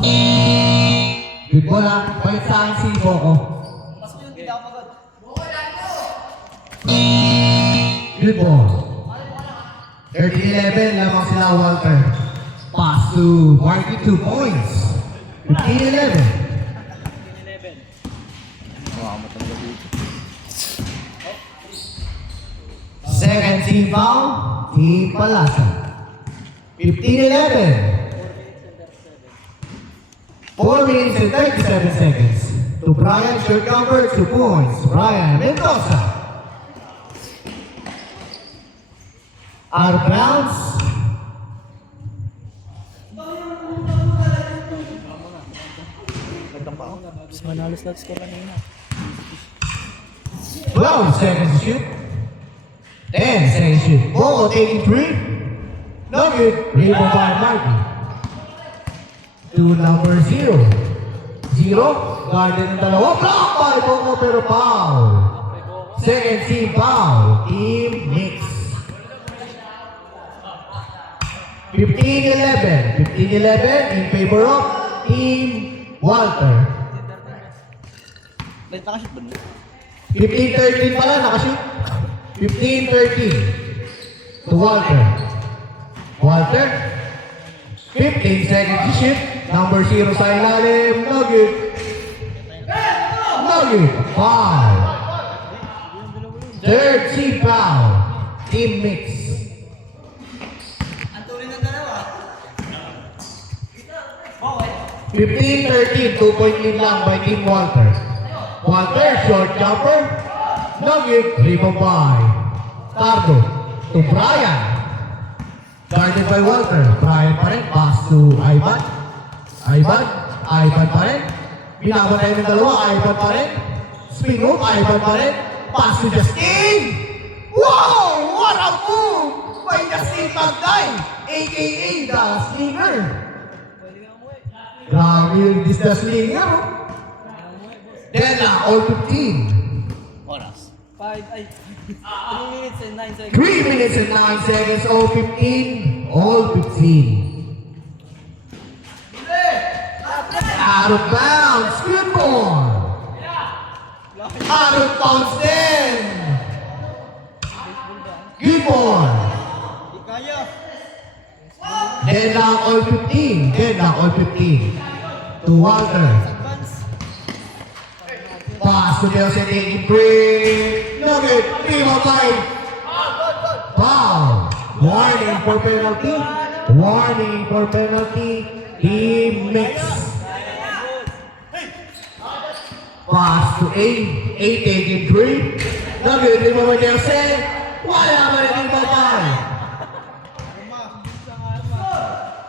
Good ball ha. Balik sa akin si Boko. Good ball. 13-11 lamang sila Walter. Pass to Marky, 2 points. 15-11. Second team foul, Team Palasa. 15-11. 4 minutes and 37 seconds. To Brian, short cover, 2 points. Brian Mendoza. Out of bounds. Manalos lang score kanina. 12 seconds to shoot. 10 seconds to shoot. Ball taking 3. No good. Rebound by Marky. To number 0. 0. Guarded ng dalawa. Block by Boko pero foul. Second team foul. Team Mix. 15-11. 15-11 in favor of Team Walter. Wait, nakashoot ba nila? 15-13 pala, nakashoot. 15-13 to Walter. Walter, 15 seconds to shoot. Number 0 sa ilalim, no good. No good. Foul. Third team foul. Team Mix. Ang tuloy ng dalawa. 15-13, 2-point lead lang by Team Walter. Walter, short jumper. No good. Rebound by Tardo to Brian. Guarded by Walter. Brian pa rin. Pass to Ivan. Ivan pa rin. Binabatay ng dalawa. Ivan pa rin. Spin move. Ivan pa rin. Pass to Justin. Wow! What a move by Justin Magday, a.k.a. The Slinger. Grabe yung The Slinger. Then all 15. Oras. 3 minutes and 9 seconds. 3 minutes and 9 seconds, all 15. All 15. Out of bounds, good ball. Out of bounds then. Good ball. Di kaya. Then now all 15. Then now all 15. To Walter. Pass to Nelson, taking three. No good. Rebound by foul. Warning for penalty. Warning for penalty. Team Mix. Pass to A. A taking three. No good. Rebound by Nelson. Wala ba rin yung batay?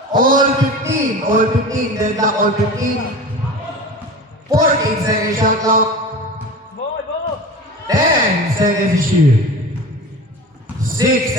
All 15. All 15. Then back all 15. 14 seconds shot clock. 10 seconds to shoot. 6